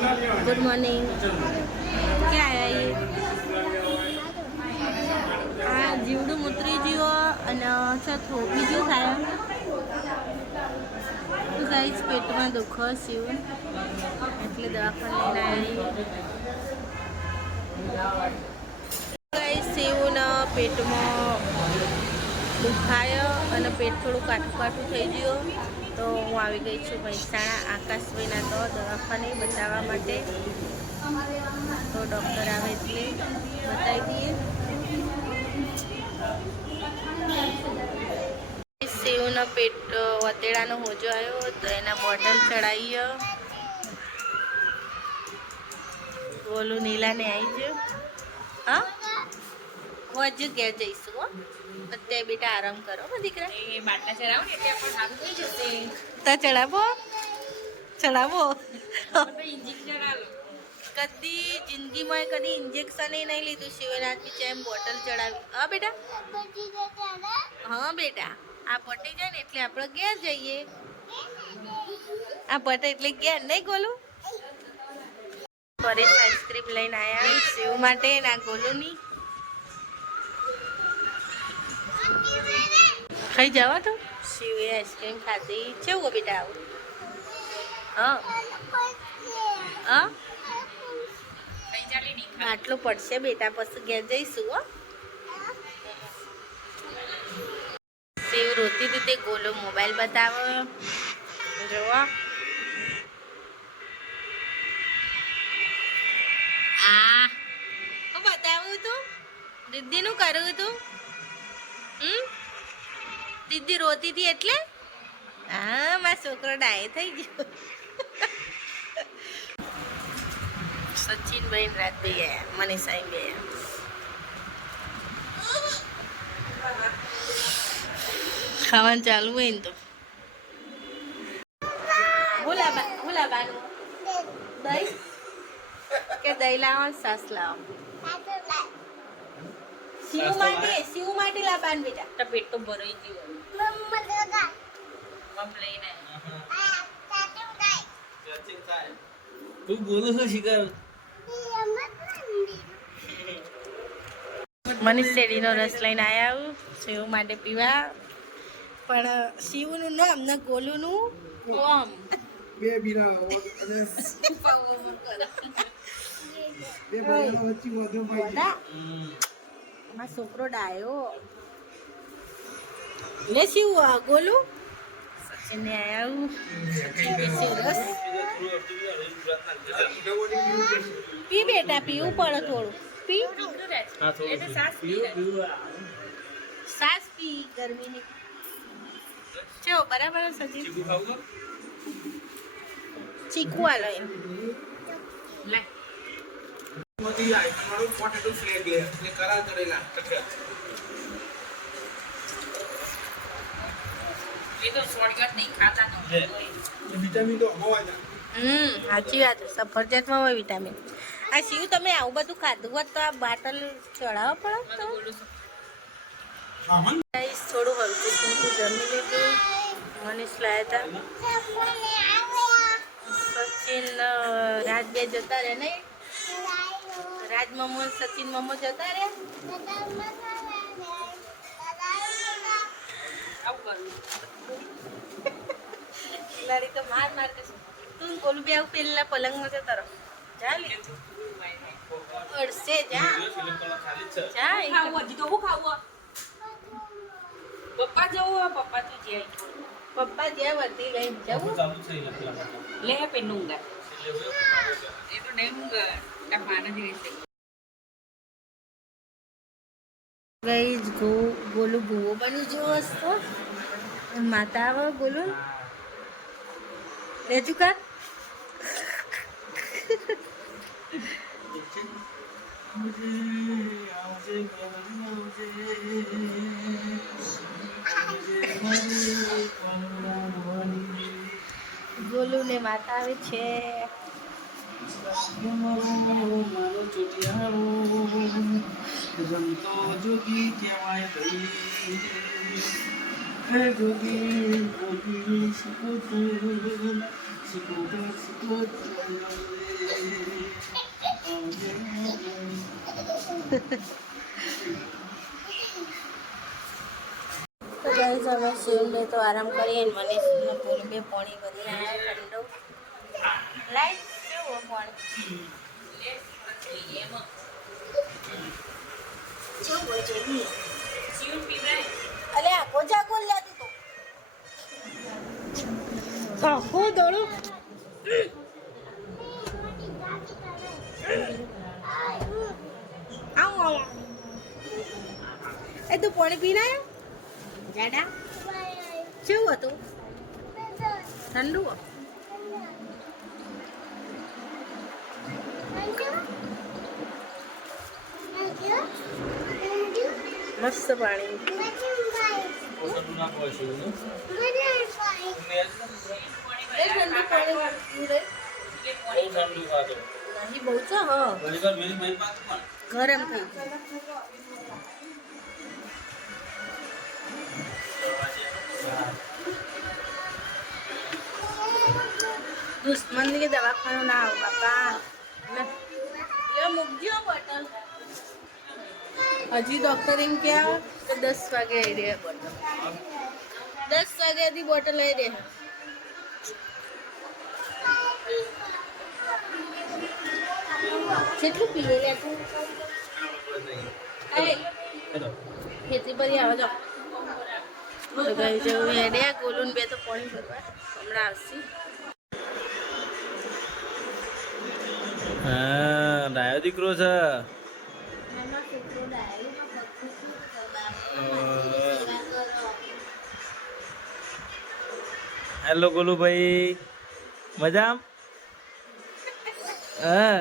Good morning. क्या आया ये? हाँ जीवड़ू उतरी गयो અને છથો બીજું થાય તો ગાઈસ પેટમાં દુખો શિવ એટલે દવાખાને લઈને આવી। ગાઈસ શિવના પેટમાં દુખાય અને પેટ થોડું કાઠું કાઠું થઈ ગયું તો હું આવી ગઈ છું મહેસાણા આકાશભાઈના તો દવાખાને બતાવવા માટે। તો ડૉક્ટર આવે એટલે બતાવી દઈએ। શિવનો પેટ વતેડાનો હોજો આવ્યો તો એના બોટલ ચડાવીએ। બોલું નીલાને આવી ગયો। હા હજુ ઘેર જઈશું હો। અત્યારે બેટા આરામ કરો દીકરા। બાટલા ચડાવો ને એટલે પણ સારું થઈ જશે। તો ચડાવો ચડાવો। ઇન્જેક્શન આલો કદી જિંદગીમાં કદી ઇન્જેક્શન નહીં લીધું શિવરાજ પીછે એમ બોટલ ચડાવી। હા બેટા હા બેટા આ પટી જાય ને એટલે આપણે ઘેર જઈએ। આ પટે એટલે ઘેર નહીં ગોલું। પરેશ આઈસ્ક્રીમ લઈને આવ્યા શિવ માટે ના ગોલુની ખાઈ જવા તો શિવે આઈસ્ક્રીમ ખાધી કેવું બેટા આવું। હા હા આટલું પડશે બેટા પછી ઘેર જઈશું હો। શિવ રોતી હતી તે ગોલો મોબાઈલ બતાવો જોવા। આ હું બતાવું તું દીદીનું કરવું તું દીદી રોતી હતી એટલે હા મારો છોકરો ડાય થઈ ગયો। સચિનભાઈ રાજભાઈ ગયા મનીષાઈ ગયા। ખાવાનું ચાલુ હોય ને તો ભૂલાબાનું દહીં કે દહીં લાવો સાસ લાવો। શિવ માટે લાવવાનું બેટા તો પેટ તો ભરાઈ ગયું મમ લઈને તું બોલો છો શિકાર મનીષ શેરડીનો રસ લઈને આવ્યા શિવ માટે પીવા પણ શિવનું નામ ને ગોલુનું ઓમ બે બીરા બે ભાઈઓ વચ્ચે વધુ ભાઈ મારો છોકરો ડાયો લે શિવ ગોલું સચિનને આવ્યા સચિન પીશે રસ પી બેટા પીવું પડે થોડું પી સાસ પી ગરમીની ચો બરાબર સચિન ચીકુ આલો એમ લે મોદી આઈ તમારો પોટેટો ફ્લેગ લે એટલે કરા કરેલા એ તો શોર્ટકટ નહીં ખાતા તો વિટામિન તો હોવા જ સાચી વાત સફરજનમાં હોય વિટામિન। આ શિવ તમે આવું બધું ખાધું હોત તો આ બાટલ ચડાવવા પડે તો ગાઈસ થોડું હલકું ફૂલકું જમી લીધું। મનીષ લાયા હતા સચિન રાજ બે જતા રહે નહીં રાજ મમો સચિન મમો જતા રહે આવું કરું ખિલાડી તો માર કરશે તું ગોલું બે આવું પેલા પલંગમાં જતા રહો ચાલી અડસે જા જા ખાવું હજી તો હું ખાવું પપ્પા જવું પપ્પા તું જે પપ્પા જ્યાં વર્તી લઈને જવું લે પેનુંગા એ તો નહીં ટમાના જેવી ગઈ ગોલું ભૂવો બની જેવો હશે માતા આવે ગોલું રેજુ કા ગોલું ને માતા આવે છે। મારો ચોટિયારો રમતો જોગી કહેવાય ભાઈ જોગી જોગી શીખો શીખો શીખો તો ગાઈસ અમે શિવને તો આરામ કરીએ ને મને પેલું બે પાણી ભરી આવ્યા ઠંડો લાઈટ કેવું પાણી અલે આખો જાગો લાગી તો આખો દોડું આવું એ તું પાણી પી રહ્યા જાડા કેવું હતું ઠંડુ મસ્ત પાણી ઠંડુ પાણી બહુ છે હા ગરમ થઈ દુશ્મન કે દવાખાનું ના આવ બાપા લે મૂકજો બોટલ હજી ડોક્ટર એમ ક્યાં તો 10 વાગે આવી રહ્યા બોટલ 10 વાગ્યાથી બોટલ આવી રહ્યા કેટલું પીવે લે તું ખેતી પર આવો જાઓ તો ગઈ જવું હેડે ગોલુન બે તો પાણી ભરવા હમણાં આવશે હા ડાયો દીકરો છે હેલો ગોલુભાઈ મજામ હા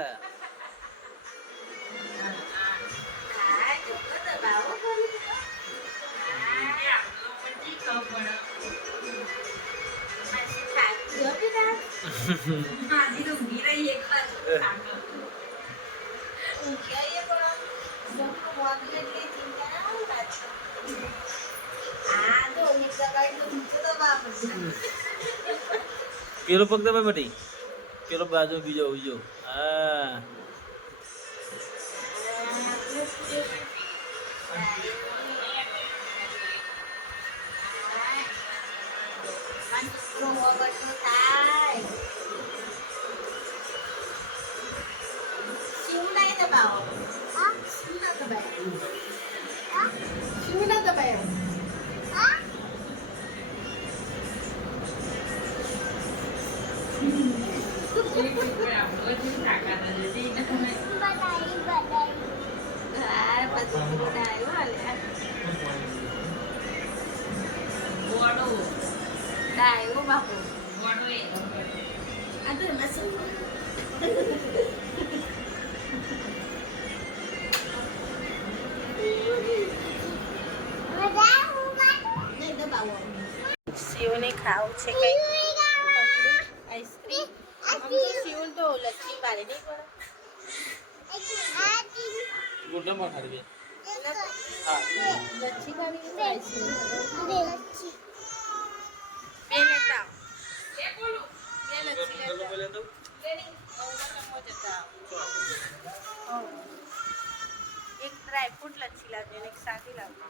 પેલો પગ દબાય બટી પેલો બાજુ બીજો બીજો હા શિવને ખાવું છે કઈ આઈસ્ક્રીમ આમ તો શિવ તો લચ્છી પાડે નહીં પડે ગુડમાં ખાડી લચ્છી પાડી કે આઈસ્ક્રીમ બે લેતા બે લચ્છી લેતા એક ડ્રાય ફ્રૂટ લચ્છી લાવજો અને એક સાદી લાવજો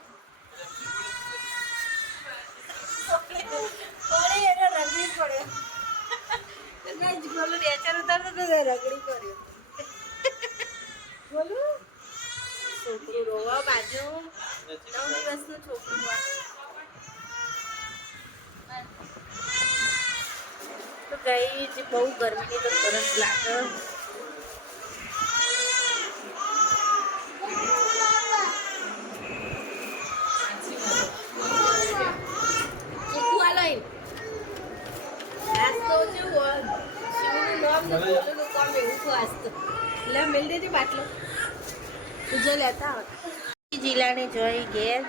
રગડી પડ્યો બોલું નેચર ઉતારતો તો રગડી પડ્યો બોલું છોકરું રોવા બાજુ 9 દિવસનું છોકરું તો ગઈ જ બહુ ગરમી તો તરસ લાગે જિલ્લાને જોઈ ઘેર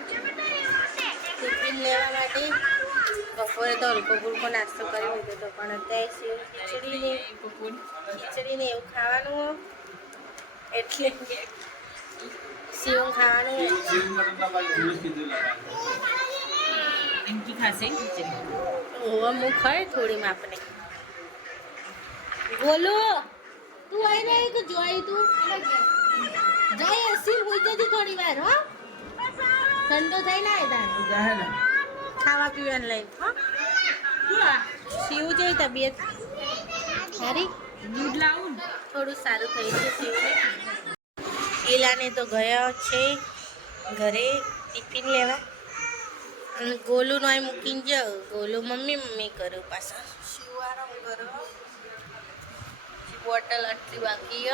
ટિફિન લેવા માટે બપોરે તો હલકો ફૂલકો નાસ્તો કરી લીધો હતો પણ અત્યારે ખીચડીને એવું ખાવાનું એટલે સેવ ખાવાનું હું ખાય થોડી માપને બોલો તું આઈને આવી કે જોઈ તું જઈ હસી હોઈ જજે થોડી વાર હો ઠંડો થઈ ના તાર જાહે ને ખાવા પીવાનું લઈ હો શિવ જેવી તબિયત સારી દૂધ લાવું ને? થોડું સારું થઈ છે શિવને ઈલાને તો ગયા છે ઘરે ટિફિન લેવા અને ગોલું નો મૂકીને જાઉં ગોલું મમ્મી કરું પાછા શિવ આરામ કરો બોટલ આટલી બાકી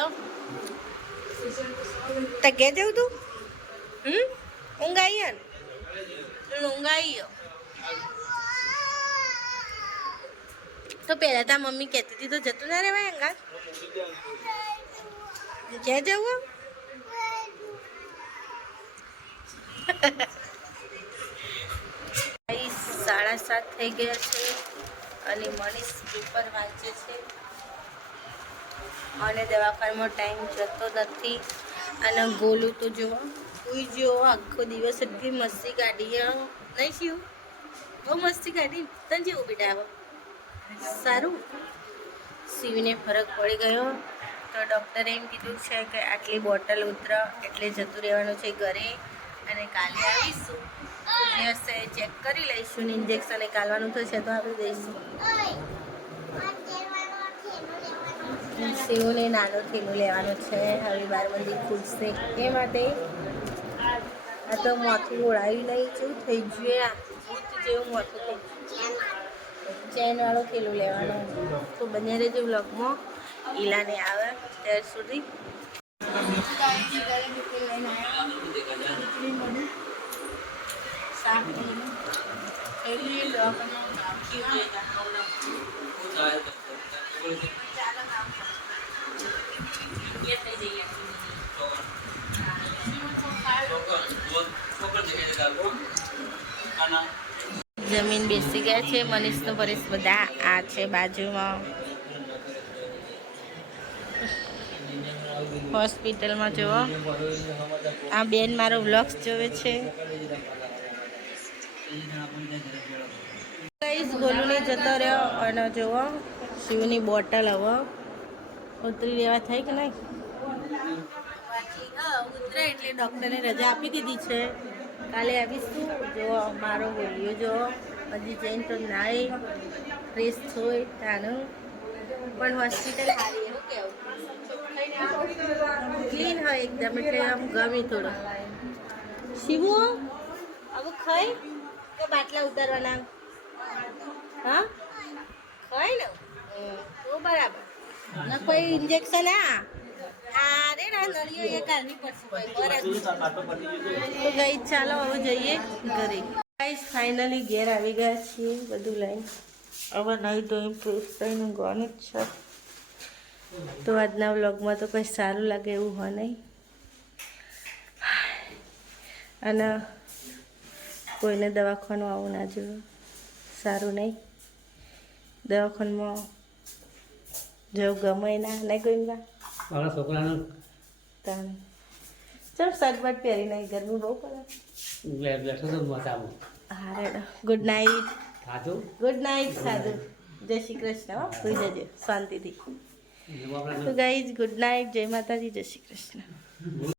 તો કે જવું તું ઊંઘ આવી ને ઊંઘ આવી તો પહેલા તા મમ્મી કહેતી હતી તો જતું ના રહેવાય અંગા ક્યાં જવું 7:30 થઈ ગયા છે અને મનીષ પેપર વાંચે છે અને દવાખાનામાં ટાઈમ જતો નથી અને ગોલું તો જુઓ કોઈ જો આખો દિવસ એટલી મસ્તી કાઢી નહીં શિવ બહુ મસ્તી કાઢી તને જેવું બેટા આવો સારું શિવને ફરક પડી ગયો તો ડૉક્ટરે એમ કીધું છે કે આટલી બોટલ ઉતર એટલે જતું રહેવાનું છે ઘરે અને કાલે આવીશું તો જે હશે ચેક કરી લઈશું ને ઇન્જેક્શન કાલવાનું થશે તો આપણે દઈશું શિવને નાનો થેલું લેવાનું છે હવે બારબંધી ખુલશે એ માટે આ તો મોથું ઓળાવી નહીં જેવું થઈ ગયું આ ભૂત જેવું મોથું થઈ ગયું ચેનવાળો થેલું લેવાનો તો બંને જેવું લગમાં ઈલાને આવે ત્યાર સુધી જમીન બેસી ગયા છે મનીષનો પરેશ બધા આ છે બાજુમાં હોસ્પિટલમાં જુઓ આ બેન મારો વ્લોગ્સ જોવે છે ગોલુને જતો રહ્યો અને જુઓ શિવની બોટલ હવે ઉતરી લેવા થઈ કે નહીં ઉતરે એટલે ડૉક્ટરે રજા આપી દીધી છે કાલે આવીશું જુઓ મારો બોલ્યો જુઓ હજી જઈને તો નાય ફ્રેશ થોય તાનું પણ હોસ્પિટલ સારી એવું કેવું ક્લીન હોય એકદમ એટલે આમ ગમે થોડું શિવો હવે ખાઈ કે બાટલા ઉતારવાના હા ખાઈ ને તો બરાબર ના કોઈ ઇન્જેક્શન અરે ના નળીઓ એ કાઢવી પડશે બરાબર તો ગઈ ચાલો હવે જઈએ ઘરે ગાઈસ ફાઇનલી ઘેર આવી ગયા છીએ બધું લઈને હવે નહીં ધોઈ ફ્રેશ થઈને ઊંઘવાનું જ છે તો આજના વ્લોગમાં તો કંઈ સારું લાગે એવું હોય નહીં અને કોઈને દવાખાનું આવું ના જોયું સારું નહીં દવાખાનામાં જવું ગમે ના નહીં કોઈ મારા છોકરાનું તાન ચલ શર્ટ પહેરી નહીં ગરમી બહુ પડે બેઠો તો મજામાં હા રેડો ગુડ નાઇટ ખાધું ગુડ નાઇટ સાધુ જય શ્રી કૃષ્ણ હો સુઈ જજો શાંતિથી તો ગાઈઝ ગુડ નાઇટ જય માતાજી જય શ્રી કૃષ્ણ